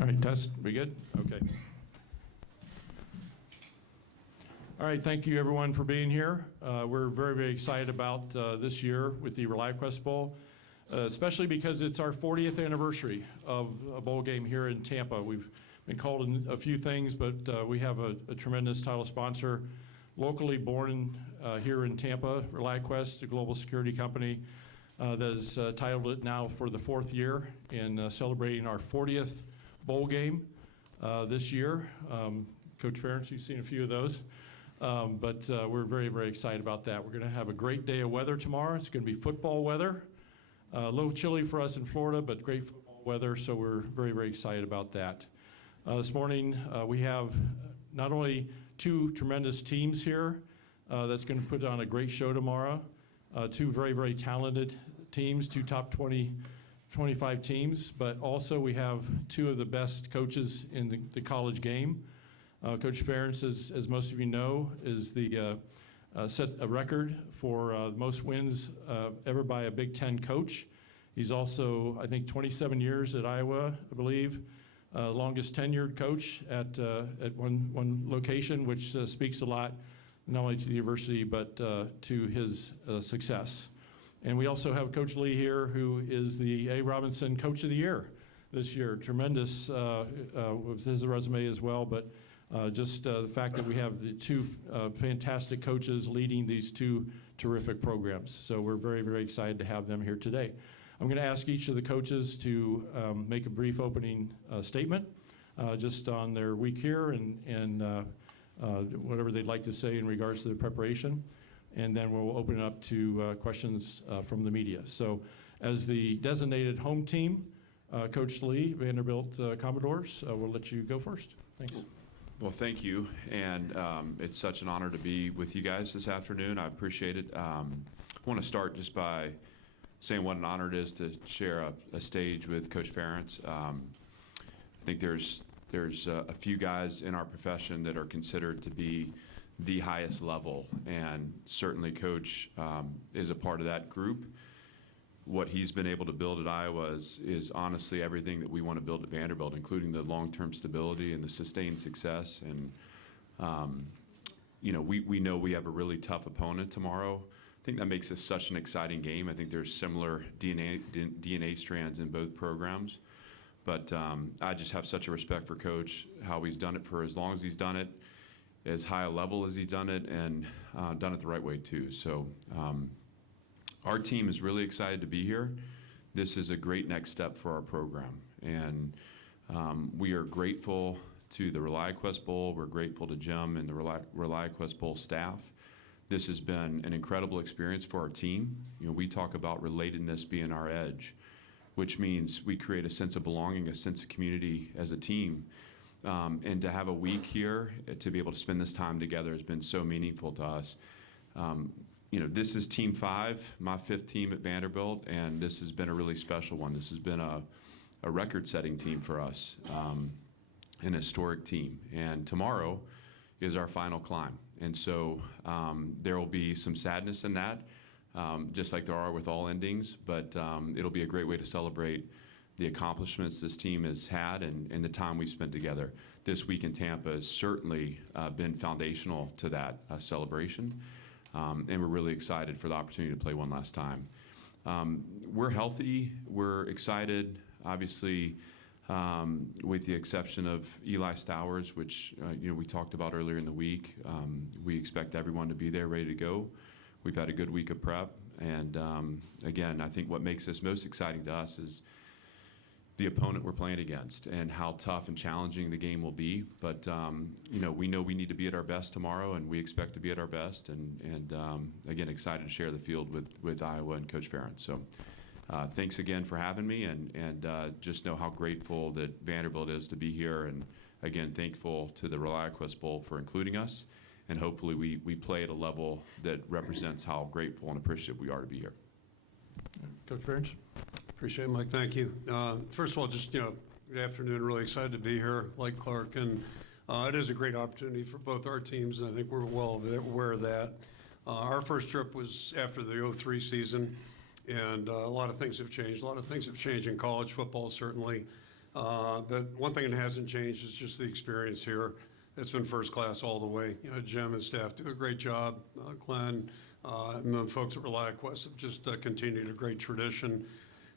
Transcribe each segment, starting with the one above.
All right, test. We good? Okay. All right, thank you everyone for being here. We're very, very excited about this year with the ReliaQuest Bowl, especially because it's our 40th anniversary of a bowl game here in Tampa. We've been called in a few things, but we have a tremendous title sponsor, locally born here in Tampa, ReliaQuest, a global security company that has titled it now for the 4th year in celebrating our 40th bowl game this year. Coach Ferentz, you've seen a few of those. But we're very, very excited about that. We're going to have a great day of weather tomorrow. It's going to be football weather. A little chilly for us in Florida, but great football weather, so we're very, very excited about that. This morning, we have not only two tremendous teams here that's going to put on a great show tomorrow, two very, very talented teams, two top 25 teams, but also we have two of the best coaches in the college game. Coach Ferentz, as most of you know, is the set a record for most wins ever by a Big Ten coach. He's also, I think, 27 years at Iowa, I believe, longest tenured coach at one location, which speaks a lot, not only to the university, but to his success. And we also have Coach Lea here, who is the A. Robinson Coach of the Year this year. Tremendous with his resume as well, but just the fact that we have the two fantastic coaches leading these two terrific programs. So we're very, very excited to have them here today. I'm going to ask each of the coaches to make a brief opening statement just on their week here and whatever they'd like to say in regards to the preparation. And then we'll open it up to questions from the media. So as the designated home team, Coach Lea, Vanderbilt Commodores, we'll let you go first. Thanks. Well, thank you, and it's such an honor to be with you guys this afternoon. I appreciate it. I want to start just by saying what an honor it is to share a stage with Coach Ferentz. I think there's a few guys in our profession that are considered to be the highest level, and certainly Coach is a part of that group. What he's been able to build at Iowa is honestly everything that we want to build at Vanderbilt, including the long-term stability and the sustained success. And we know we have a really tough opponent tomorrow. I think that makes this such an exciting game. I think there's similar DNA strands in both programs. But I just have such a respect for Coach, how he's done it for as long as he's done it, as high a level as he's done it, and done it the right way too. So our team is really excited to be here. This is a great next step for our program. And we are grateful to the ReliaQuest Bowl. We're grateful to Jim and the ReliaQuest Bowl staff. This has been an incredible experience for our team. We talk about relatedness being our edge, which means we create a sense of belonging, a sense of community as a team. And to have a week here, to be able to spend this time together has been so meaningful to us. This is Team 5, my 5th team at Vanderbilt, and this has been a really special one. This has been a record-setting team for us, an historic team. And tomorrow is our final climb. And so there will be some sadness in that, just like there are with all endings, but it'll be a great way to celebrate the accomplishments this team has had and the time we spent together. This week in Tampa has certainly been foundational to that celebration. And we're really excited for the opportunity to play one last time. We're healthy. We're excited, obviously, with the exception of Eli Stowers, which we talked about earlier in the week. We expect everyone to be there, ready to go. We've had a good week of prep. And, again, I think what makes this most exciting to us is the opponent we're playing against and how tough and challenging the game will be. But, we know we need to be at our best tomorrow, and we expect to be at our best. And again, excited to share the field with Iowa and Coach Ferentz. So thanks again for having me, and just know how grateful that Vanderbilt is to be here. And, again, thankful to the ReliaQuest Bowl for including us. And hopefully we play at a level that represents how grateful and appreciative we are to be here. Coach Ferentz. Appreciate it, Mike. Thank you. First of all, just, good afternoon. Really excited to be here, like Clark. And it is a great opportunity for both our teams, and I think we're well aware of that. Our first trip was after the 2003 season, and a lot of things have changed. A lot of things have changed in college football, certainly. The one thing that hasn't changed is just the experience here. It's been first class all the way. Jim and staff do a great job. Glenn and the folks at ReliaQuest have just continued a great tradition.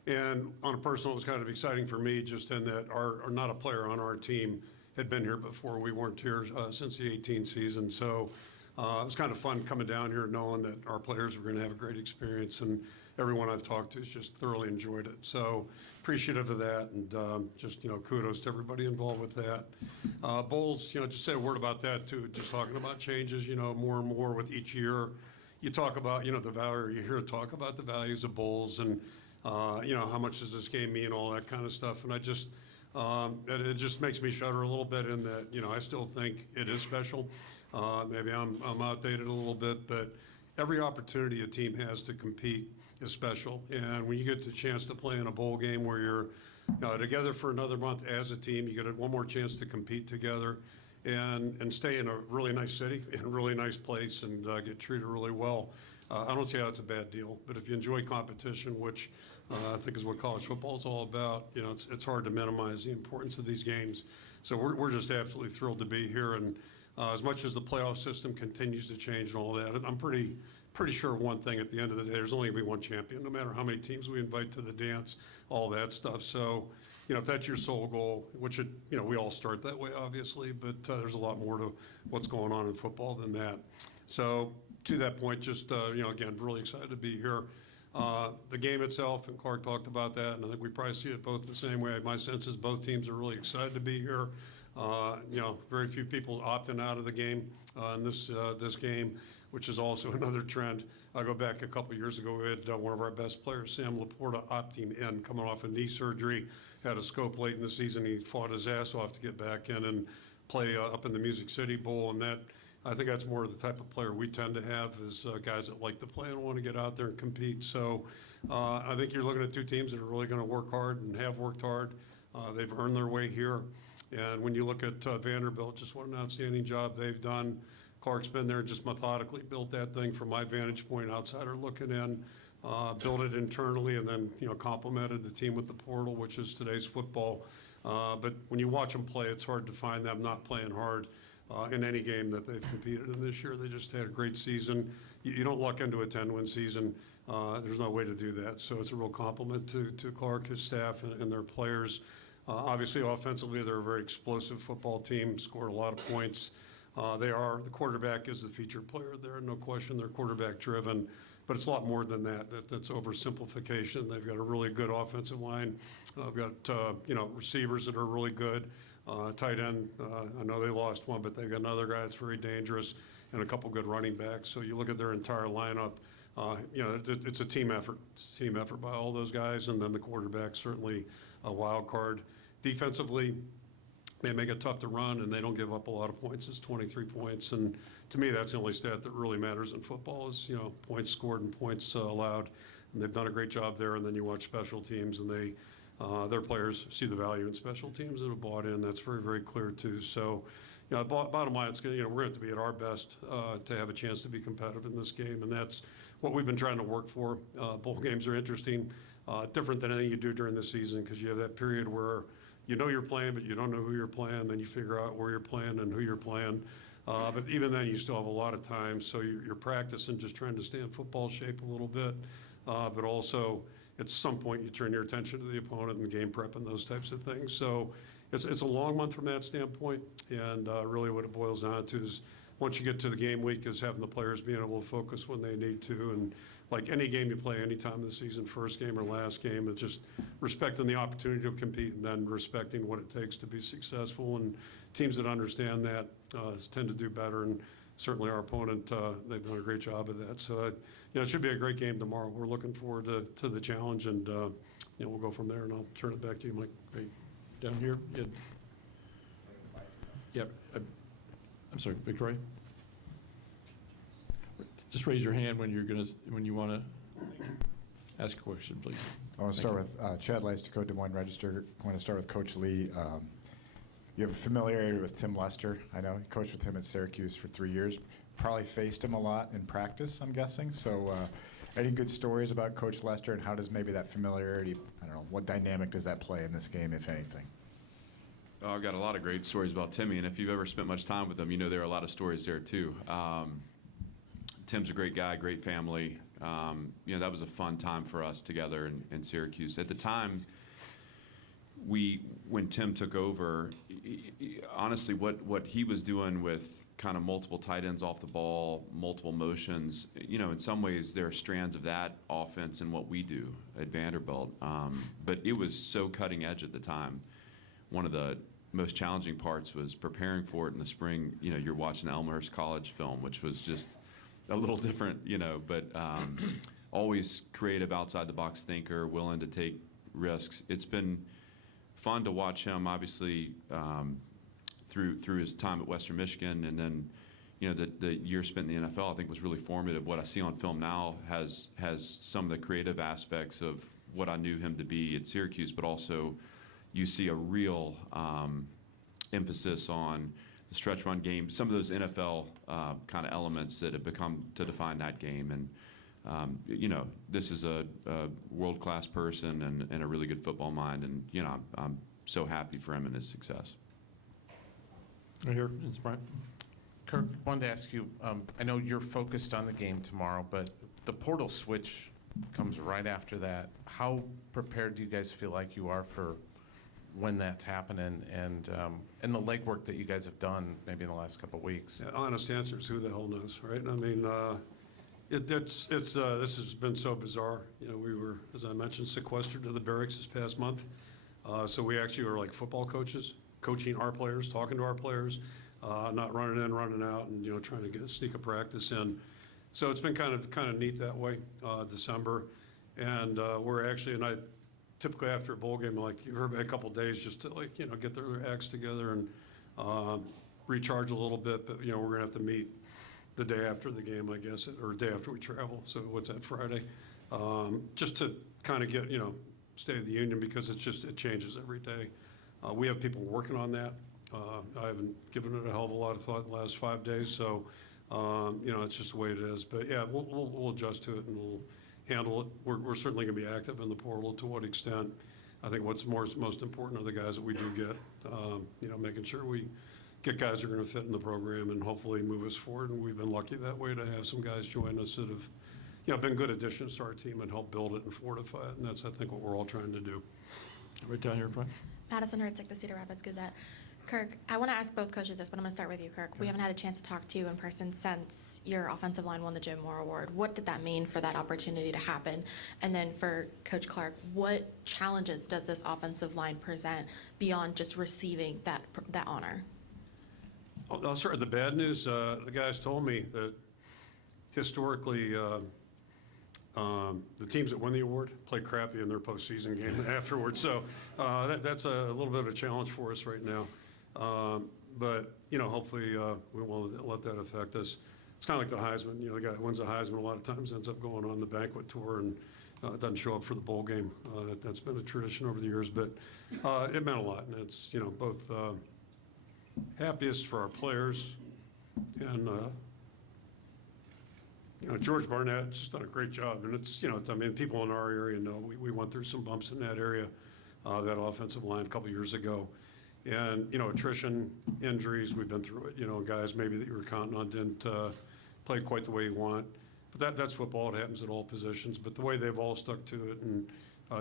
And on a personal, it was kind of exciting for me just in that not a player on our team had been here before. We weren't here since the 18 season. So it was kind of fun coming down here knowing that our players were going to have a great experience. And everyone I've talked to has just thoroughly enjoyed it. So appreciative of that, and just, kudos to everybody involved with that. Bowls, just say a word about that too, just talking about changes, more and more with each year. You talk about, the value, you hear talk about the values of bowls and, how much does this game mean, all that kind of stuff. And I just, it just makes me shudder a little bit in that, I still think it is special. Maybe I'm outdated a little bit, but every opportunity a team has to compete is special. And when you get the chance to play in a bowl game where you're together for another month as a team, you get one more chance to compete together and stay in a really nice city, in a really nice place, and get treated really well. I don't see how it's a bad deal, but if you enjoy competition, which I think is what college football is all about, it's hard to minimize the importance of these games. So we're just absolutely thrilled to be here. And as much as the playoff system continues to change and all that, I'm pretty sure one thing at the end of the day, there's only going to be one champion, no matter how many teams we invite to the dance, all that stuff. So, if that's your sole goal, which we all start that way, obviously, but there's a lot more to what's going on in football than that. So to that point, just, again, really excited to be here. The game itself, and Clark talked about that, and I think we probably see it both the same way. My sense is both teams are really excited to be here. Very few people opting out of the game in this game, which is also another trend. I go back a couple years ago, we had one of our best players, Sam Laporta, opting in, coming off a knee surgery, had a scope late in the season. He fought his ass off to get back in and play up in the Music City Bowl, and I think that's more of the type of player we tend to have is guys that like to play and want to get out there and compete. So I think you're looking at two teams that are really going to work hard and have worked hard. They've earned their way here. And when you look at Vanderbilt, just what an outstanding job they've done. Clark's been there and just methodically built that thing from my vantage point, outsider looking in, built it internally, and then complemented the team with the portal, which is today's football. But when you watch them play, it's hard to find them not playing hard in any game that they've competed in this year. They just had a great season. You don't luck into a 10-win season. There's no way to do that. So it's a real compliment to Clark, his staff, and their players. Obviously, offensively, they're a very explosive football team, scored a lot of points. The quarterback is the featured player there, no question. They're quarterback driven, but it's a lot more than that. That's oversimplification. They've got a really good offensive line. They've got, receivers that are really good. Tight end, I know they lost one, but they've got another guy that's very dangerous and a couple good running backs. So you look at their entire lineup, it's a team effort. It's a team effort by all those guys, and then the quarterback, certainly a wild card. Defensively, they make it tough to run, and they don't give up a lot of points. It's 23 points, and to me, that's the only stat that really matters in football is, points scored and points allowed, and they've done a great job there. And then you watch special teams, and their players see the value in special teams that have bought in. That's very, very clear, too. So, bottom line, it's we're going to have to be at our best to have a chance to be competitive in this game, and that's what we've been trying to work for. Bowl games are interesting, different than anything you do during the season because you have that period where you're playing, but you don't know who you're playing. Then you figure out where you're playing and who you're playing. But even then, you still have a lot of time. So you're practicing, just trying to stay in football shape a little bit. But also, at some point, you turn your attention to the opponent and game prep and those types of things. So it's a long month from that standpoint. And really what it boils down to is once you get to the game week is having the players being able to focus when they need to. And like any game you play any time of the season, first game or last game, it's just respecting the opportunity to compete and then respecting what it takes to be successful. And teams that understand that tend to do better. And certainly our opponent, they've done a great job of that. So, it should be a great game tomorrow. We're looking forward to the challenge, and we'll go from there. And I'll turn it back to you, Mike. Right down here. Yep. I'm sorry, Victoria. Just raise your hand when you want to ask a question, please. I want to start with Chad Leistico, Des Moines Register. I want to start with Coach Lee. You have a familiarity with Tim Lester. I know you coached with him at Syracuse for 3 years. Probably faced him a lot in practice, I'm guessing. So any good stories about Coach Lester, and how does maybe that familiarity, I don't know, what dynamic does that play in this game, if anything? Oh, I've got a lot of great stories about Timmy, and if you've ever spent much time with him, you know there are a lot of stories there too. Tim's a great guy, great family. That was a fun time for us together in Syracuse. At the time, when Tim took over, honestly, what he was doing with kind of multiple tight ends off the ball, multiple motions, in some ways there are strands of that offense in what we do at Vanderbilt. But it was so cutting edge at the time. One of the most challenging parts was preparing for it in the spring. You're watching Elmhurst College film, which was just a little different, but always creative, outside the box thinker, willing to take risks. It's been fun to watch him, obviously, through his time at Western Michigan, and then the year spent in the NFL I think was really formative. What I see on film now has some of the creative aspects of what I knew him to be at Syracuse, but also you see a real emphasis on the stretch run game, some of those NFL kind of elements that have become to define that game. And this is a world-class person and a really good football mind, and I'm so happy for him and his success. Right here, it's Brian. Kirk, wanted to ask you, I know you're focused on the game tomorrow, but the portal switch comes right after that. How prepared do you guys feel like you are for when that's happening, and the legwork that you guys have done maybe in the last couple of weeks? Yeah, honest answer is who the hell knows, right? I mean, this has been so bizarre. We were, as I mentioned, sequestered to the barracks this past month. So we actually were like football coaches, coaching our players, talking to our players, not running in, running out, and trying to sneak a practice in. So it's been kind of neat that way. December, and we're actually, and I typically after a bowl game, like you heard, a couple of days just to get their acts together and recharge a little bit. But we're gonna have to meet the day after the game, I guess, or day after we travel. So what's that, Friday? Just to kind of get State of the Union, because it changes every day. We have people working on that. I haven't given it a hell of a lot of thought in the last 5 days, so it's just the way it is. But yeah, we'll adjust to it and we'll handle it. We're certainly going to be active in the portal. To what extent? I think what's most important are the guys that we do get. Making sure we get guys that are going to fit in the program and hopefully move us forward. And we've been lucky that way to have some guys join us that have been good additions to our team and help build it and fortify it. And that's, I think, what we're all trying to do. Right down here, Brian. Madison Hertzig, the Cedar Rapids Gazette. Kirk, I want to ask both coaches this, but I'm going to start with you, Kirk. We haven't had a chance to talk to you in person since your offensive line won the Jim Moore Award. What did that mean for that opportunity to happen? And then for Coach Clark, what challenges does this offensive line present beyond just receiving that honor? I'll start with the bad news. The guys told me that historically the teams that win the award play crappy in their postseason game afterwards. So that's a little bit of a challenge for us right now. But hopefully we won't let that affect us. It's kind of like the Heisman. The guy that wins the Heisman a lot of times ends up going on the banquet tour and doesn't show up for the bowl game. That's been a tradition over the years, but it meant a lot. And it's both happiest for our players and George Barnett's just done a great job, and it's people in our area know we went through some bumps in that area, that offensive line a couple years ago, and attrition, injuries, we've been through it. Guys maybe that you were counting on didn't play quite the way you want, but that's football. It happens at all positions. But the way they've all stuck to it, and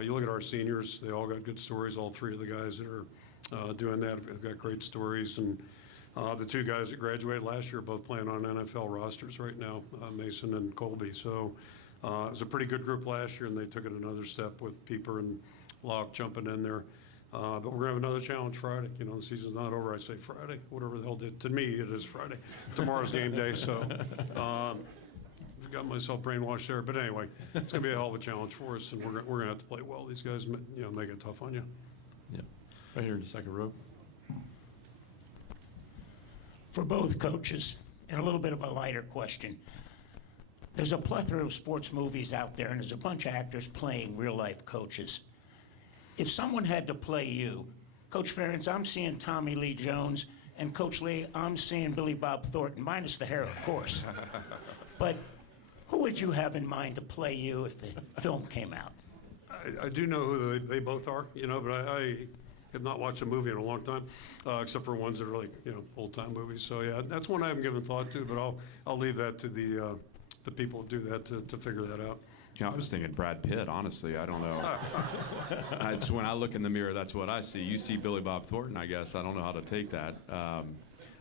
you look at our seniors, they all got good stories. All three of the guys that are doing that have got great stories, and the two guys that graduated last year are both playing on NFL rosters right now, Mason and Colby. So it was a pretty good group last year, and they took it another step with Pieper and Locke jumping in there. But we're going to have another challenge Friday. The season's not over. I say Friday. Whatever the hell did. To me, it is Friday. Tomorrow's game day, so I've got myself brainwashed there. But anyway, it's going to be a hell of a challenge for us, and we're going to have to play well. These guys make it tough on you. Yeah. Right here in the second row. For both coaches, and a little bit of a lighter question. There's a plethora of sports movies out there, and there's a bunch of actors playing real-life coaches. If someone had to play you, Coach Ferentz, I'm seeing Tommy Lee Jones, and Coach Lee, I'm seeing Billy Bob Thornton, minus the hair, of course. But who would you have in mind to play you if the film came out? I do know who they both are, but have not watched a movie in a long time, except for ones that are like, old-time movies. So, yeah, that's one I haven't given thought to, but I'll leave that to the people who do that to figure that out. Yeah, I was thinking Brad Pitt, honestly. I don't know. It's when I look in the mirror, that's what I see. You see Billy Bob Thornton, I guess. I don't know how to take that.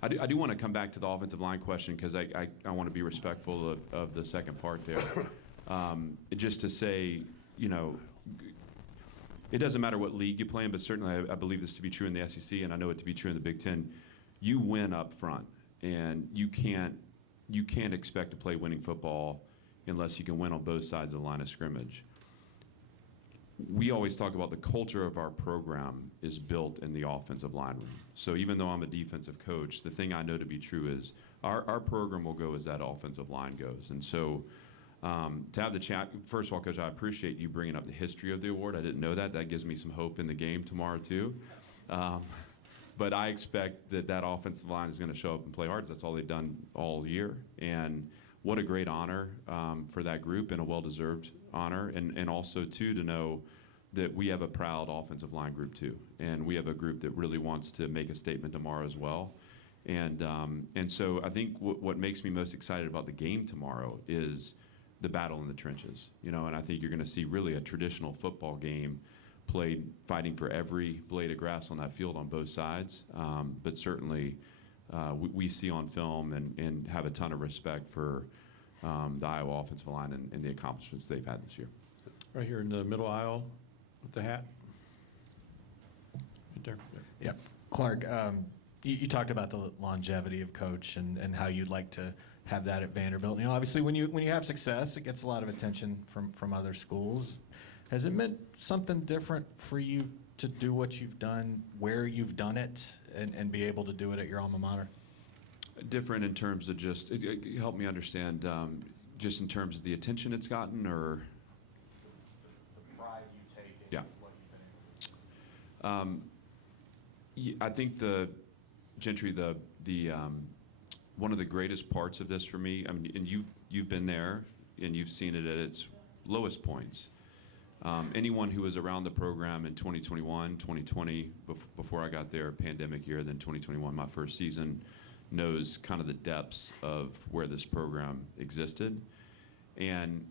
I do want to come back to the offensive line question because I want to be respectful of the second part there. Just to say, it doesn't matter what league you play in, but certainly I believe this to be true in the SEC, and I know it to be true in the Big Ten. You win up front, and you can't expect to play winning football unless you can win on both sides of the line of scrimmage. We always talk about the culture of our program is built in the offensive line room. So even though I'm a defensive coach, the thing I know to be true is our program will go as that offensive line goes. And so to have the chat, first of all, Coach, I appreciate you bringing up the history of the award. I didn't know that. That gives me some hope in the game tomorrow, too. But I expect that offensive line is going to show up and play hard. That's all they've done all year. And what a great honor for that group and a well-deserved honor. And also, too, to know that we have a proud offensive line group, too. And we have a group that really wants to make a statement tomorrow as well. And so I think what makes me most excited about the game tomorrow is the battle in the trenches. And I think you're going to see really a traditional football game played fighting for every blade of grass on that field on both sides. But certainly we see on film and have a ton of respect for the Iowa offensive line and the accomplishments they've had this year. Right here in the middle aisle with the hat. Right there. Yep. Clark, you talked about the longevity of Coach and how you'd like to have that at Vanderbilt. Obviously, when you have success, it gets a lot of attention from other schools. Has it meant something different for you to do what you've done, where you've done it, and be able to do it at your alma mater? Different in terms of just help me understand, just in terms of the attention it's gotten, or The pride you take in Yeah. what you've been able to do. I think Gentry, one of the greatest parts of this for me, I mean, and you've been there and you've seen it at its lowest points. Anyone who was around the program in 2021, 2020, before I got there, pandemic year, then 2021, my first season, knows kind of the depths of where this program existed. And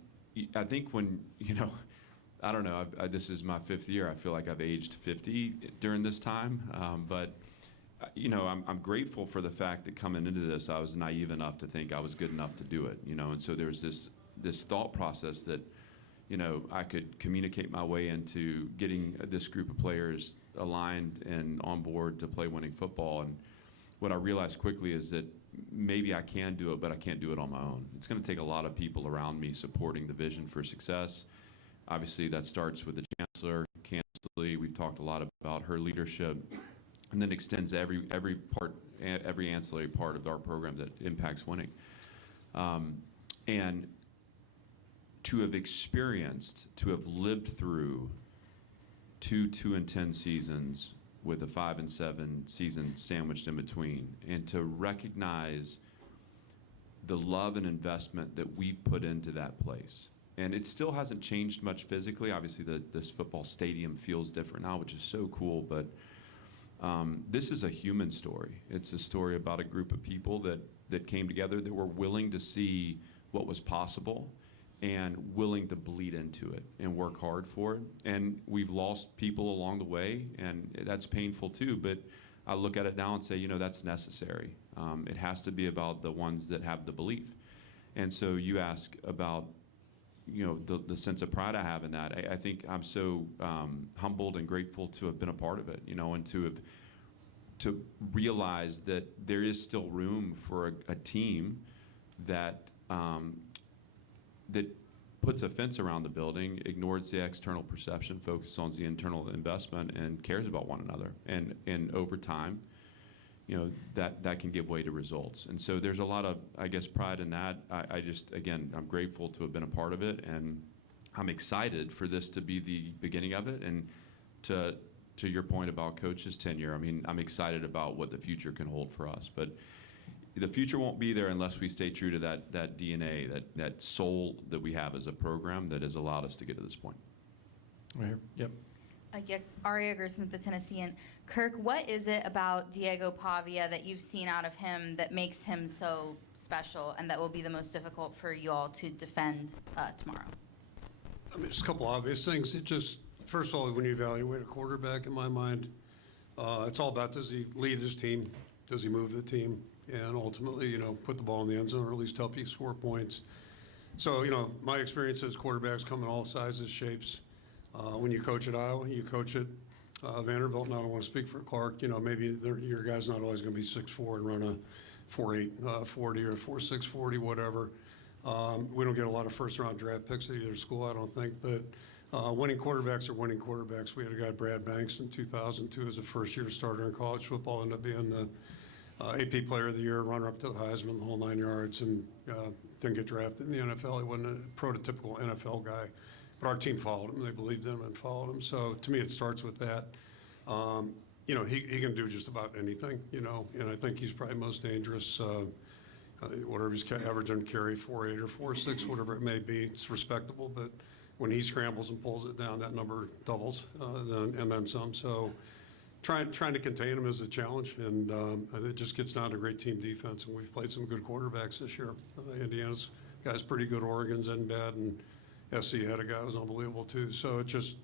I think when, I don't know, this is my 5th year. I feel like I've aged 50 during this time. But I'm grateful for the fact that coming into this, I was naive enough to think I was good enough to do it, and so there's this thought process that, I could communicate my way into getting this group of players aligned and on board to play winning football. And what I realized quickly is that maybe I can do it, but I can't do it on my own. It's going to take a lot of people around me supporting the vision for success. Obviously, that starts with the chancellor, Candace Lee. We've talked a lot about her leadership, and then extends every ancillary part of our program that impacts winning. And to have lived through 2-10 seasons with a 5-7 season sandwiched in between, and to recognize the love and investment that we've put into that place. And it still hasn't changed much physically. Obviously, this football stadium feels different now, which is so cool, but this is a human story. It's a story about a group of people that came together, that were willing to see what was possible and willing to bleed into it and work hard for it. And we've lost people along the way, and that's painful too, but I look at it now and say, that's necessary. It has to be about the ones that have the belief. And so you ask about, the sense of pride I have in that. I think I'm so humbled and grateful to have been a part of it, and to realize that there is still room for a team that that puts a fence around the building, ignores the external perception, focuses on the internal investment, and cares about one another. And over time, that can give way to results. And so there's a lot of, I guess, pride in that. I'm grateful to have been a part of it, and I'm excited for this to be the beginning of it. And to your point about Coach's tenure, I mean, I'm excited about what the future can hold for us. But the future won't be there unless we stay true to that DNA, that soul that we have as a program that has allowed us to get to this point. Right here. Yep. Aria Gersmith, the Tennessean. Kirk, what is it about Diego Pavia that you've seen out of him that makes him so special and that will be the most difficult for you all to defend tomorrow? I mean, just a couple obvious things. It just, first of all, when you evaluate a quarterback, in my mind, it's all about, does he lead his team? Does he move the team? And ultimately, you know, put the ball in the end zone or at least help you score points. So, you know, my experience is quarterbacks come in all sizes, shapes. When you coach at Iowa, you coach at Vanderbilt, and I don't want to speak for Clark, you know, maybe your guy's not always going to be 6'4" and run a 4.8 40 or 4.6 40, whatever. We don't get a lot of first-round draft picks at either school, I don't think, but winning quarterbacks are winning quarterbacks. We had a guy, Brad Banks, in 2002 as a first-year starter in college football, ended up being the AP Player of the Year, runner-up to the Heisman, the whole 9 yards, and didn't get drafted in the NFL. He wasn't a prototypical NFL guy. But our team followed him. They believed in him and followed him. So to me, it starts with that. You know, he can do just about anything, you know, and I think he's probably most dangerous. Whatever he's averaging carry, 4.8 or 4.6, whatever it may be, it's respectable. But when he scrambles and pulls it down, that number doubles and then some. So trying to contain him is a challenge, and it just gets down to great team defense. And we've played some good quarterbacks this year. Indiana's guy's pretty good. Oregon's isn't bad, and SC had a guy who was unbelievable too. So it's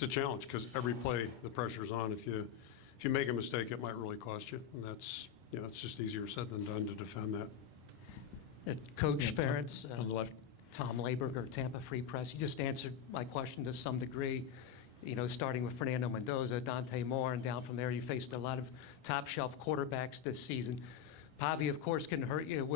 a challenge because every play the pressure's on. If you make a mistake, it might really cost you, and that's, you know, it's just easier said than done to defend that. Coach Ferentz, On the left. Tom Laberger, Tampa Free Press. You just answered my question to some degree. You know, starting with Fernando Mendoza, Dante Moore, and down from there, you faced a lot of top-shelf quarterbacks this season. Pavia, of course, can hurt you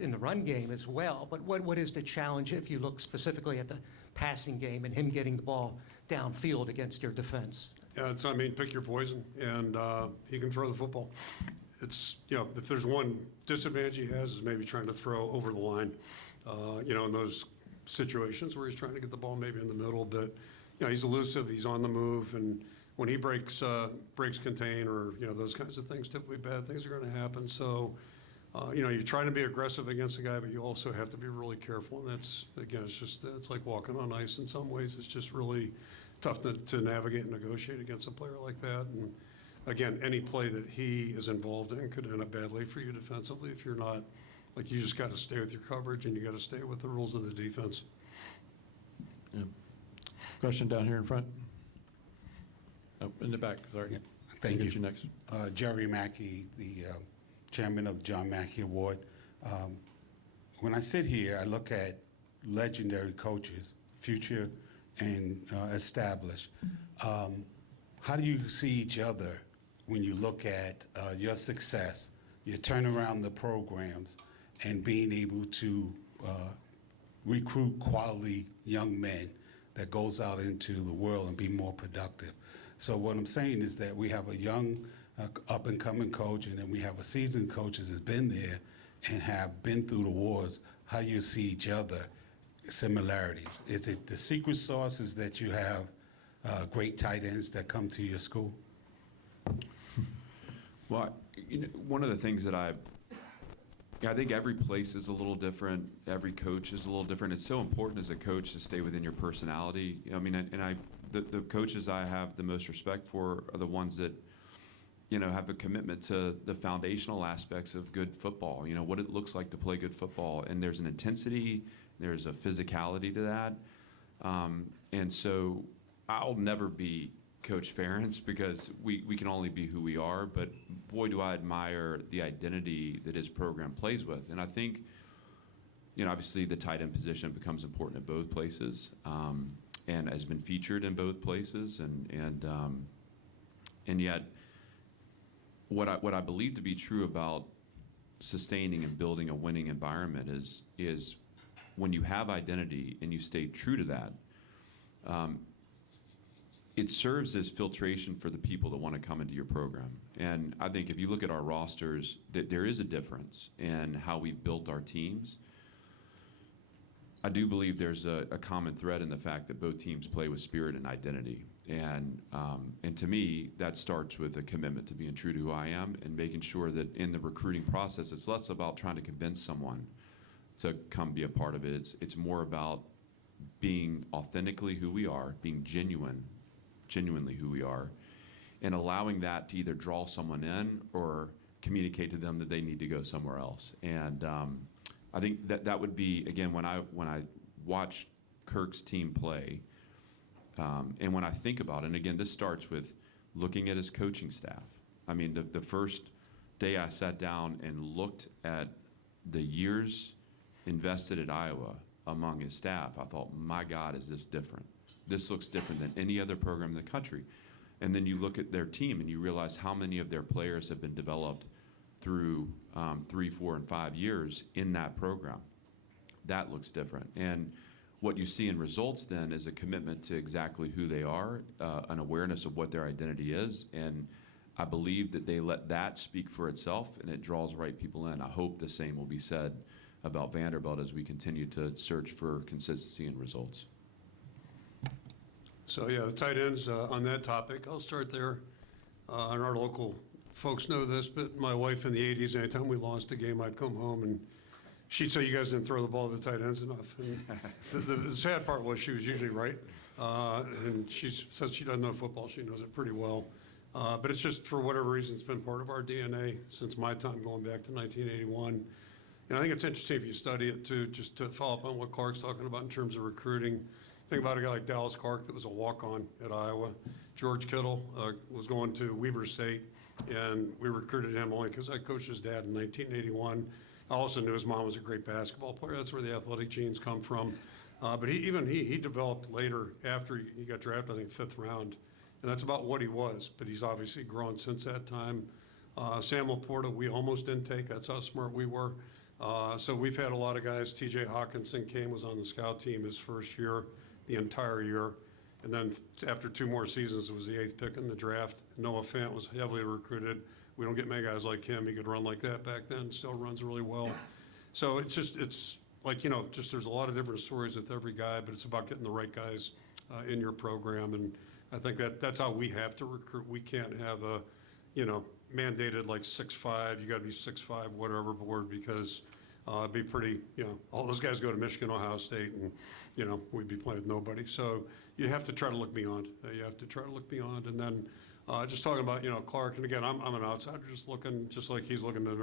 in the run game as well. But what is the challenge if you look specifically at the passing game and him getting the ball downfield against your defense? Yeah, I mean, pick your poison, and he can throw the football. It's, you know, if there's one disadvantage he has is maybe trying to throw over the line, you know, in those situations where he's trying to get the ball maybe in the middle. But, you know, he's elusive, he's on the move, and when he breaks contain or, you know, those kinds of things, typically bad things are going to happen. So, you know, you're trying to be aggressive against a guy, but you also have to be really careful. And that's, again, it's like walking on ice in some ways. It's just really tough to navigate and negotiate against a player like that. And again, any play that he is involved in could end up badly for you defensively if you're not, like, you just got to stay with your coverage and you got to stay with the rules of the defense. Yeah. Question down here in front. Oh, in the back, sorry. Yeah, thank We'll you. get you next. Jerry Mackey, the chairman of the John Mackey Award. When I sit here, I look at legendary coaches, future and established. How do you see each other when you look at your success, you turn around the programs, and being able to recruit quality young men that goes out into the world and be more productive? So what I'm saying is that we have a young, up-and-coming coach, and then we have a seasoned coach that has been there and have been through the wars. How do you see each other, similarities? Is it the secret sauce is that you have great tight ends that come to your school? Well, you know, one of the things that I think every place is a little different. Every coach is a little different. It's so important as a coach to stay within your personality. I mean, the coaches I have the most respect for are the ones that, you know, have a commitment to the foundational aspects of good football. You know, what it looks like to play good football, and there's an intensity, there's a physicality to that, and so I'll never be Coach Ferentz because we can only be who we are, but boy, do I admire the identity that his program plays with. And I think, you know, obviously the tight end position becomes important at both places, and has been featured in both places, and yet what I believe to be true about sustaining and building a winning environment is when you have identity and you stay true to that, it serves as filtration for the people that want to come into your program. And I think if you look at our rosters, that there is a difference in how we've built our teams. I do believe there's a common thread in the fact that both teams play with spirit and identity. And to me, that starts with a commitment to being true to who I am and making sure that in the recruiting process, it's less about trying to convince someone to come be a part of it. It's more about being authentically who we are, being genuine, genuinely who we are, and allowing that to either draw someone in or communicate to them that they need to go somewhere else. And I think that would be, again, when I watch Kirk's team play, and when I think about it, and again, this starts with looking at his coaching staff. I mean, the first day I sat down and looked at the years invested at Iowa among his staff, I thought, my God, is this different? This looks different than any other program in the country. And then you look at their team and you realize how many of their players have been developed through 3, 4, and 5 years in that program. That looks different. And what you see in results then is a commitment to exactly who they are, an awareness of what their identity is, and I believe that they let that speak for itself and it draws the right people in. I hope the same will be said about Vanderbilt as we continue to search for consistency and results. So, yeah, the tight ends, on that topic, I'll start there. And our local folks know this, but my wife in the 80s, anytime we lost a game, I'd come home and she'd say, you guys didn't throw the ball to the tight ends enough. And the sad part was she was usually right. And she says she doesn't know football. She knows it pretty well. But it's just, for whatever reason, it's been part of our DNA since my time, going back to 1981. And I think it's interesting if you study it, too, just to follow up on what Clark's talking about in terms of recruiting. Think about a guy like Dallas Clark that was a walk-on at Iowa. George Kittle was going to Weber State, and we recruited him only because I coached his dad in 1981. I also knew his mom was a great basketball player. That's where the athletic genes come from. But he developed later after he got drafted, I think, 5th round. And that's about what he was, but he's obviously grown since that time. Sam Laporta, we almost didn't take. That's how smart we were. So we've had a lot of guys. T.J. Hawkinson was on the scout team his first year, the entire year. And then after 2 more seasons, it was the 8th pick in the draft. Noah Fant was heavily recruited. We don't get many guys like him. He could run like that back then, still runs really well. So it's like, just there's a lot of different stories with every guy, but it's about getting the right guys in your program. And I think that's how we have to recruit. We can't have a, mandated like 6'5", you got to be 6'5", whatever board, because it'd be pretty, all those guys go to Michigan, Ohio State, and, we'd be playing with nobody. So you have to try to look beyond. You have to try to look beyond. And then just talking about, Clark, and again, I'm an outsider just looking, just like he's looking at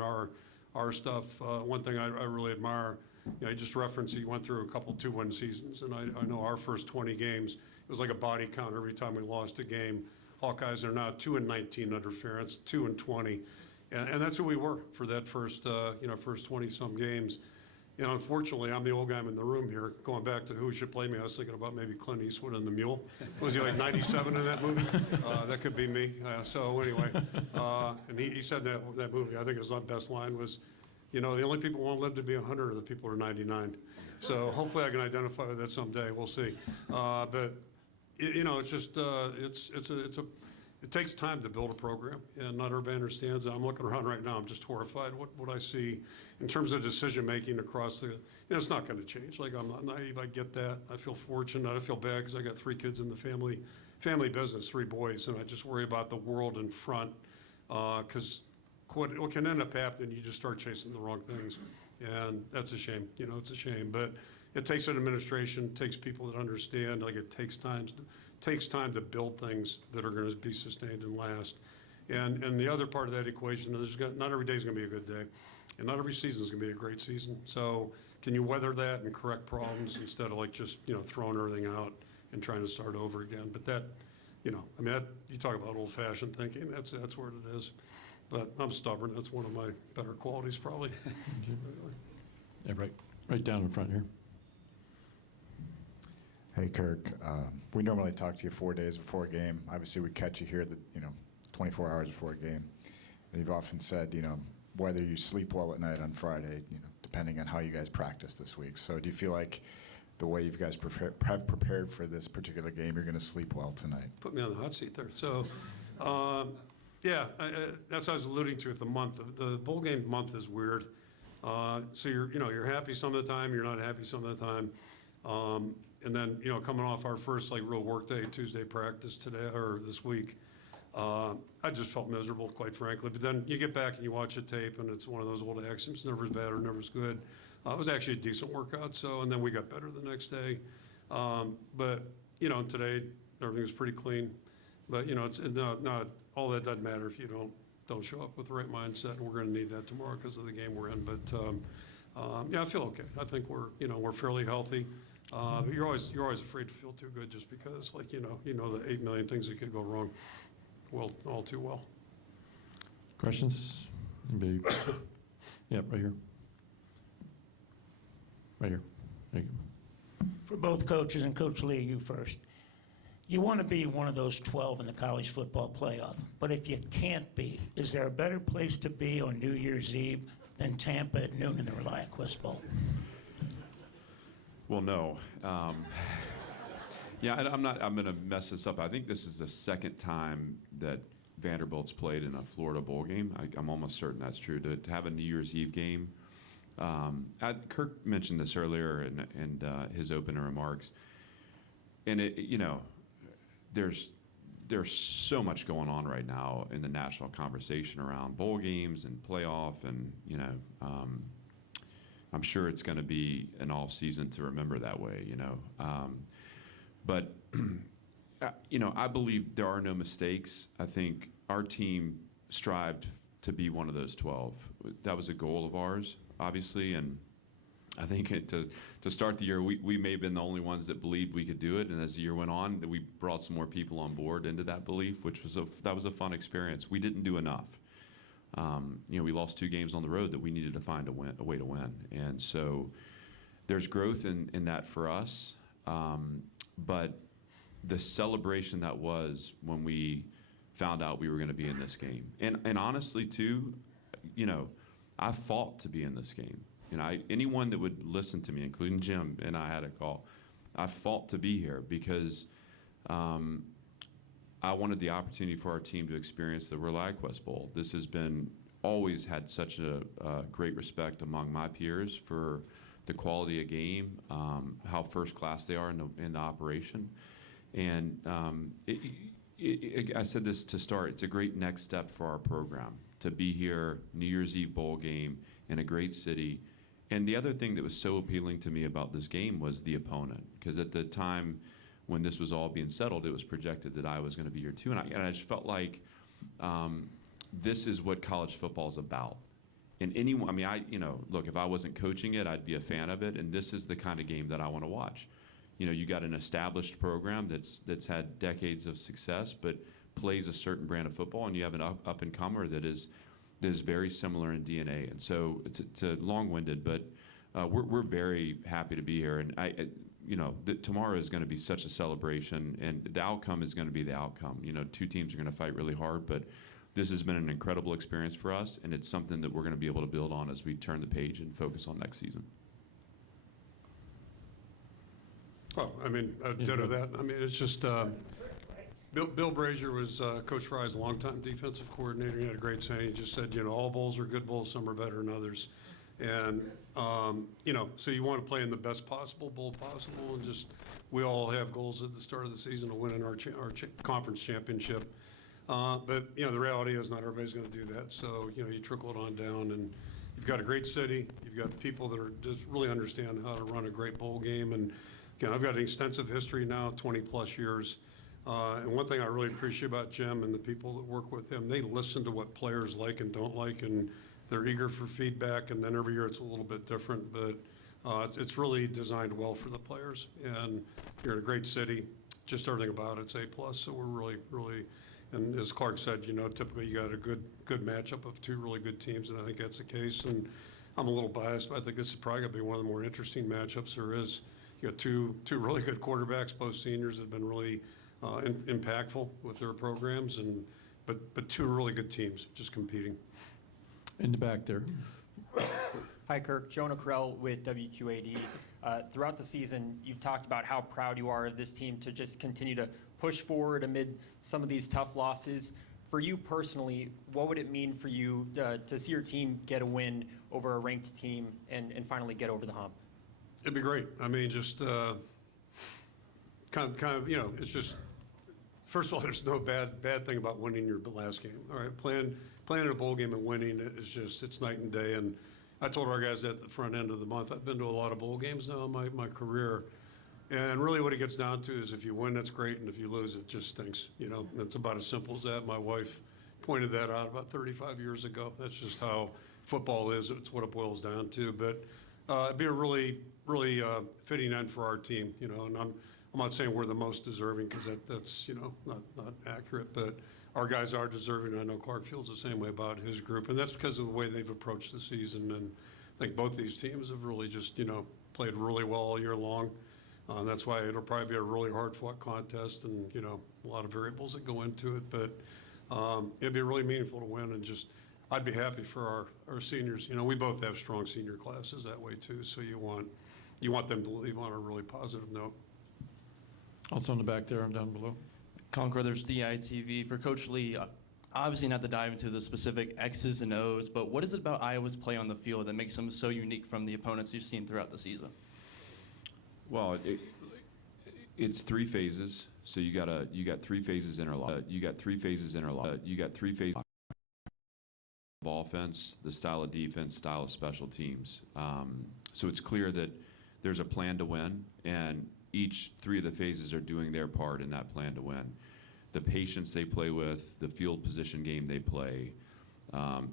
our stuff. One thing I really admire, he just referenced he went through a couple 2-win seasons, and I know our first 20 games, it was like a body count every time we lost a game. Hawkeyes are now 2-19 under Ferentz, 2-20, and that's who we were for that first 20-some games. And unfortunately, I'm the old guy in the room here. Going back to who should play me, I was thinking about maybe Clint Eastwood and the Mule. Was he like 97 in that movie? That could be me. So anyway, and he said that movie, I think his best line was, the only people who won't live to be 100 are the people who are 99. So hopefully I can identify with that someday. We'll see. But it's just it takes time to build a program, and not everybody understands that. I'm looking around right now. I'm just horrified what I see in terms of decision making across the. It's not going to change. Like, I'm not naive. I get that. I feel fortunate. I feel bad because I got 3 kids in the family business, 3 boys, and I just worry about the world in front. Because what can end up happening, you just start chasing the wrong things, and that's a shame. It's a shame, but it takes an administration, takes people that understand. Like, it takes time to build things that are going to be sustained and last. And the other part of that equation is not every day is going to be a good day, and not every season is going to be a great season. So can you weather that and correct problems instead of like just throwing everything out and trying to start over again? But that, you talk about old-fashioned thinking. That's where it is. But I'm stubborn. That's one of my better qualities, probably. Yeah, right down in front here. Hey, Kirk. We normally talk to you 4 days before a game. Obviously, we catch you here 24 hours before a game. And you've often said, whether you sleep well at night on Friday, depending on how you guys practice this week. So do you feel like the way you guys have prepared for this particular game, you're going to sleep well tonight? Put me on the hot seat there. So, yeah, that's what I was alluding to with the month. The bowl game month is weird. So you're happy some of the time, you're not happy some of the time. And then, coming off our first real work day, Tuesday practice today or this week, I just felt miserable, quite frankly. But then you get back and you watch the tape, and it's one of those old axioms: never is bad or never is good. It was actually a decent workout. And then we got better the next day. But today everything was pretty clean. But, it's not all that doesn't matter if you don't show up with the right mindset, and we're going to need that tomorrow because of the game we're in. But I feel okay. I think we're fairly healthy. But you're always afraid to feel too good just because, the 8 million things that could go wrong, well, all too well. Questions? Anybody? Yeah, right here. Right here. There you go. For both coaches, and Coach Lea, you first. You want to be one of those 12 in the college football playoff, but if you can't be, is there a better place to be on New Year's Eve than Tampa at noon in the ReliaQuest Bowl? Well, no. I'm going to mess this up. I think this is the second time that Vanderbilt's played in a Florida bowl game. I'm almost certain that's true. To have a New Year's Eve game. Kirk mentioned this earlier in his opening remarks. And there's so much going on right now in the national conversation around bowl games and playoff, and I'm sure it's going to be an off season to remember that way. But I believe there are no mistakes. I think our team strived to be one of those 12. That was a goal of ours, obviously, and I think to start the year, we may have been the only ones that believed we could do it, and as the year went on, we brought some more people on board into that belief, which was that was a fun experience. We didn't do enough. We lost 2 games on the road that we needed to find a way to win, and so there's growth in that for us. But the celebration that was when we found out we were going to be in this game, and honestly too, I fought to be in this game. Anyone that would listen to me, including Jim and I had a call, I fought to be here because I wanted the opportunity for our team to experience the ReliaQuest Bowl. This has been always had such a great respect among my peers for the quality of game, how first class they are in the operation. And I said this to start, it's a great next step for our program to be here, New Year's Eve bowl game in a great city. And the other thing that was so appealing to me about this game was the opponent, because at the time when this was all being settled, it was projected that I was going to be here too. And I just felt like this is what college football is about. And anyone, look, if I wasn't coaching it, I'd be a fan of it. And this is the kind of game that I want to watch. You got an established program that's had decades of success, but plays a certain brand of football, and you have an up-and-comer that is very similar in DNA. And so it's long-winded, but we're very happy to be here. And tomorrow is going to be such a celebration, and the outcome is going to be the outcome. 2 teams are going to fight really hard, but this has been an incredible experience for us, and it's something that we're going to be able to build on as we turn the page and focus on next season. Well, ditto that. It's just Bill Brazier was Coach Fry's longtime defensive coordinator. He had a great saying. He just said, all bowls are good bowls, some are better than others. And, so you want to play in the best possible bowl possible, and just we all have goals at the start of the season to win in our conference championship. But, the reality is not everybody's going to do that. So, you trickle it on down, and you've got a great city. You've got people that are just really understand how to run a great bowl game. And, I've got an extensive history now, 20-plus years. And one thing I really appreciate about Jim and the people that work with him, they listen to what players like and don't like, and they're eager for feedback. And then every year it's a little bit different, but it's really designed well for the players. And you're in a great city. Just everything about it's A+. So we're really, really, and as Clark said, typically you got a good matchup of 2 really good teams, and I think that's the case. And I'm a little biased, but I think this is probably going to be one of the more interesting matchups there is. You got two really good quarterbacks, both seniors, that have been really impactful with their programs, but 2 really good teams just competing. In the back there. Hi, Kirk. Jonah Krell with WQAD. Throughout the season, you've talked about how proud you are of this team to just continue to push forward amid some of these tough losses. For you personally, what would it mean for you to see your team get a win over a ranked team and finally get over the hump? It'd be great. Just kind of, it's just, first of all, there's no bad thing about winning your last game. All right, playing a bowl game and winning is just, it's night and day. And I told our guys at the front end of the month, I've been to a lot of bowl games now in my career. And really what it gets down to is if you win, that's great, and if you lose, it just stinks. You know, it's about as simple as that. My wife pointed that out about 35 years ago. That's just how football is. It's what it boils down to. But it'd be a really fitting end for our team, you know, and I'm not saying we're the most deserving because that's, you know, not accurate, but our guys are deserving. I know Clark feels the same way about his group, and that's because of the way they've approached the season. And I think both these teams have really just, you know, played really well all year long. That's why it'll probably be a really hard-fought contest, and, you know, a lot of variables that go into it. But it'd be really meaningful to win, and just I'd be happy for our seniors. You know, we both have strong senior classes that way too, so you want them to leave on a really positive note. Also in the back there and down below. Colin Crothers, DITV. For Coach Lee, obviously not to dive into the specific X's and O's, but what is it about Iowa's play on the field that makes them so unique from the opponents you've seen throughout the season? Well, it's 3 phases. So you got 3 phases interlock. You got 3 phases of offense, the style of defense, style of special teams. So it's clear that there's a plan to win, and each 3 of the phases are doing their part in that plan to win. The patience they play with, the field position game they play.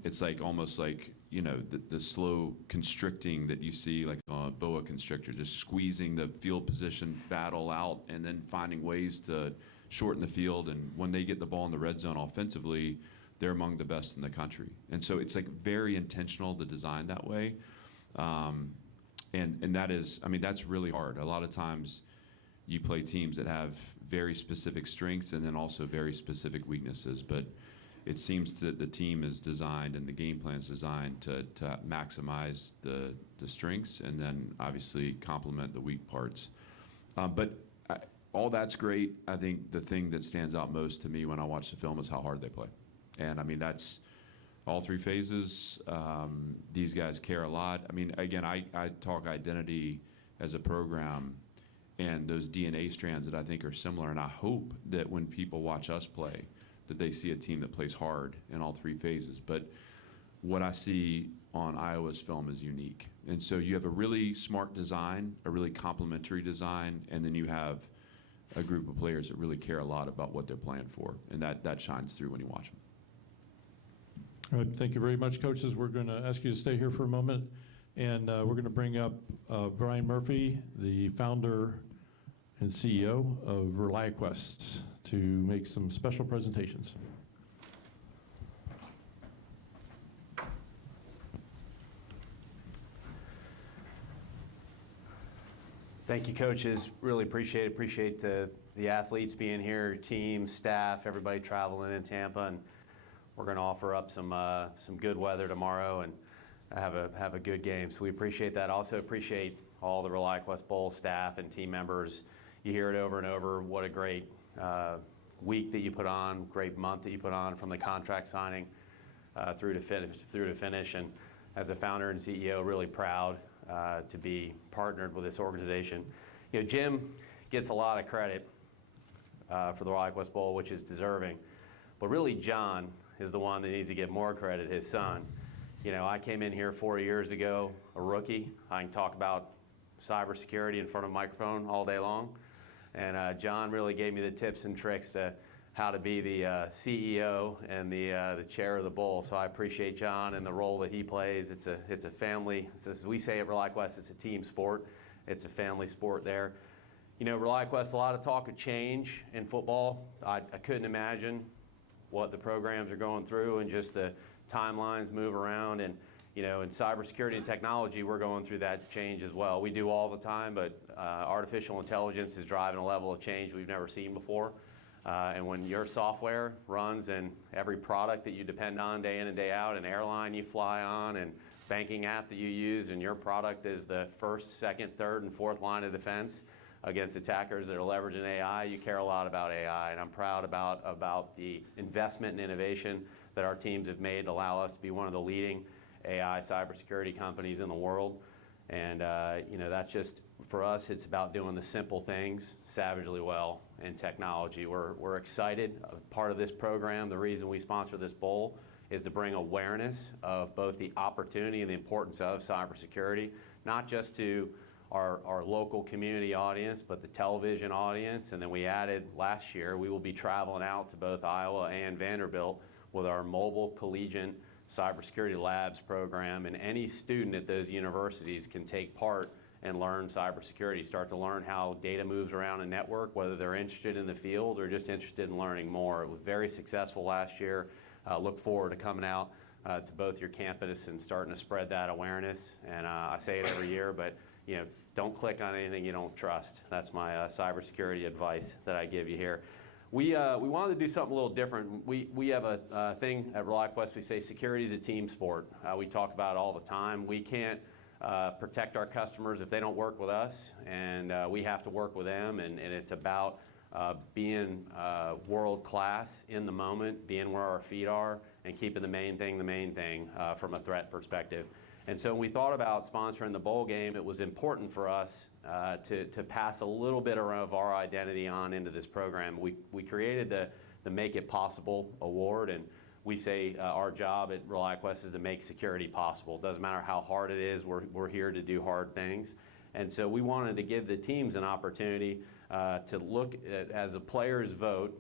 It's like almost like, you know, the slow constricting that you see like a boa constrictor, just squeezing the field position battle out and then finding ways to shorten the field. And when they get the ball in the red zone offensively, they're among the best in the country. And so it's like very intentional to design that way. And that is, I mean, that's really hard. A lot of times you play teams that have very specific strengths and then also very specific weaknesses. But it seems that the team is designed and the game plan is designed to maximize the strengths and then obviously complement the weak parts. But all that's great. I think the thing that stands out most to me when I watch the film is how hard they play. And I mean, that's all 3 phases. These guys care a lot. I mean, again, I talk identity as a program and those DNA strands that I think are similar. And I hope that when people watch us play, that they see a team that plays hard in all 3 phases. But what I see on Iowa's film is unique. And so you have a really smart design, a really complementary design, and then you have a group of players that really care a lot about what they're playing for. And that shines through when you watch them. All right, thank you very much, coaches. We're going to ask you to stay here for a moment, and we're going to bring up Brian Murphy, the founder and CEO of ReliaQuest, to make some special presentations. Thank you, coaches. Really appreciate the athletes being here, team, staff, everybody traveling in Tampa, and we're going to offer up some good weather tomorrow and have a good game. So we appreciate that. Also appreciate all the ReliaQuest Bowl staff and team members. You hear it over and over. What a great week that you put on, great month that you put on from the contract signing through to finish. And as a founder and CEO, really proud to be partnered with this organization. You know, Jim gets a lot of credit for the ReliaQuest Bowl, which is deserving. But really, John is the one that needs to get more credit, his son. You know, I came in here 4 years ago, a rookie. I can talk about cybersecurity in front of a microphone all day long. And John really gave me the tips and tricks to how to be the CEO and the chair of the bowl. So I appreciate John and the role that he plays. It's a family, as we say at ReliaQuest, it's a team sport. It's a family sport there. You know, ReliaQuest, a lot of talk of change in football. I couldn't imagine what the programs are going through and just the timelines move around. And, you know, in cybersecurity and technology, we're going through that change as well. We do all the time, but artificial intelligence is driving a level of change we've never seen before. And when your software runs in every product that you depend on day in and day out, an airline you fly on, and banking app that you use, and your product is the first, second, third, and fourth line of defense against attackers that are leveraging AI, you care a lot about AI. And I'm proud about the investment and innovation that our teams have made to allow us to be one of the leading AI cybersecurity companies in the world. And you know, that's just, for us, it's about doing the simple things savagely well in technology. We're excited. Part of this program, the reason we sponsor this bowl, is to bring awareness of both the opportunity and the importance of cybersecurity, not just to our local community audience, but the television audience. And then we added last year, we will be traveling out to both Iowa and Vanderbilt with our mobile collegiate cybersecurity labs program. And any student at those universities can take part and learn cybersecurity, start to learn how data moves around a network, whether they're interested in the field or just interested in learning more. It was very successful last year. Look forward to coming out to both your campus and starting to spread that awareness. And I say it every year, but don't click on anything you don't trust. That's my cybersecurity advice that I give you here. We wanted to do something a little different. We have a thing at ReliaQuest. We say security is a team sport. We talk about it all the time. We can't protect our customers if they don't work with us, and we have to work with them. And it's about being world class in the moment, being where our feet are, and keeping the main thing from a threat perspective. And so when we thought about sponsoring the bowl game, it was important for us to pass a little bit of our identity on into this program. We created the Make It Possible Award, and we say our job at ReliaQuest is to make security possible. It doesn't matter how hard it is, we're here to do hard things. And so we wanted to give the teams an opportunity to look at, as the players vote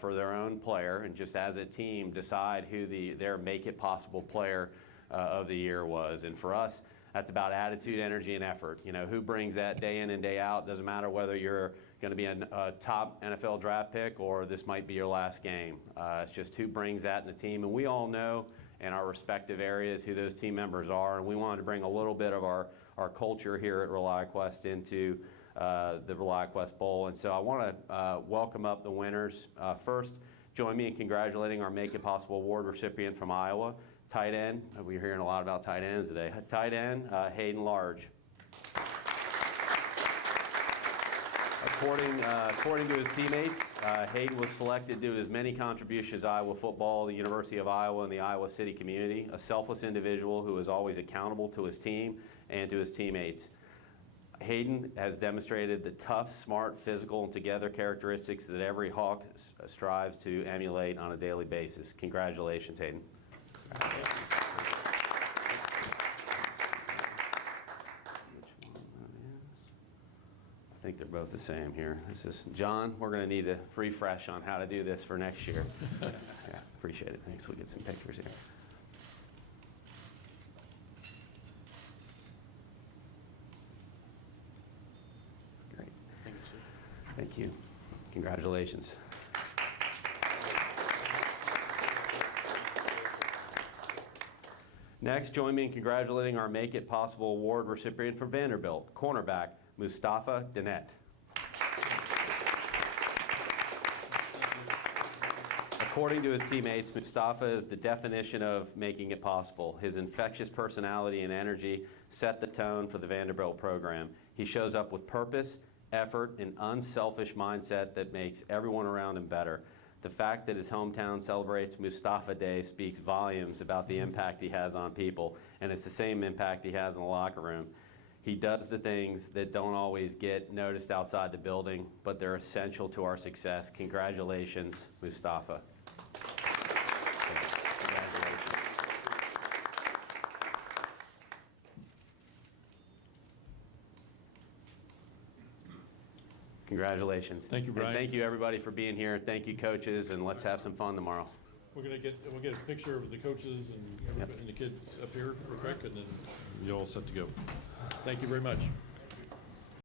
for their own player, and just as a team decide who their Make It Possible player of the year was. And for us, that's about attitude, energy, and effort. Who brings that day in and day out. Doesn't matter whether you're going to be a top NFL draft pick or this might be your last game. It's just who brings that in the team. And we all know in our respective areas who those team members are. And we wanted to bring a little bit of our culture here at ReliaQuest into the ReliaQuest Bowl. And so I want to welcome up the winners. First, join me in congratulating our Make It Possible Award recipient from Iowa, tight end. We're hearing a lot about tight ends today. Tight end, Hayden Large. According to his teammates, Hayden was selected due to his many contributions to Iowa football, the University of Iowa, and the Iowa City community. A selfless individual who is always accountable to his team and to his teammates. Hayden has demonstrated the tough, smart, physical, and together characteristics that every Hawk strives to emulate on a daily basis. Congratulations, Hayden. I think they're both the same here. This is John. We're going to need a refresh on how to do this for next year. Yeah, appreciate it. Thanks. We'll get some pictures here. Great. Thank you, sir. Thank you. Congratulations. Next, join me in congratulating our Make It Possible Award recipient from Vanderbilt, cornerback Mustafa Dinet. According to his teammates, Mustafa is the definition of making it possible. His infectious personality and energy set the tone for the Vanderbilt program. He shows up with purpose, effort, and unselfish mindset that makes everyone around him better. The fact that his hometown celebrates Mustafa Day speaks volumes about the impact he has on people, and it's the same impact he has in the locker room. He does the things that don't always get noticed outside the building, but they're essential to our success. Congratulations, Mustafa. Congratulations. Congratulations. Thank you, Brian. And thank you, everybody, for being here. Thank you, coaches, and let's have some fun tomorrow. We'll get a picture of the coaches and the kids up here real quick, and then you're all set to go. Thank you very much.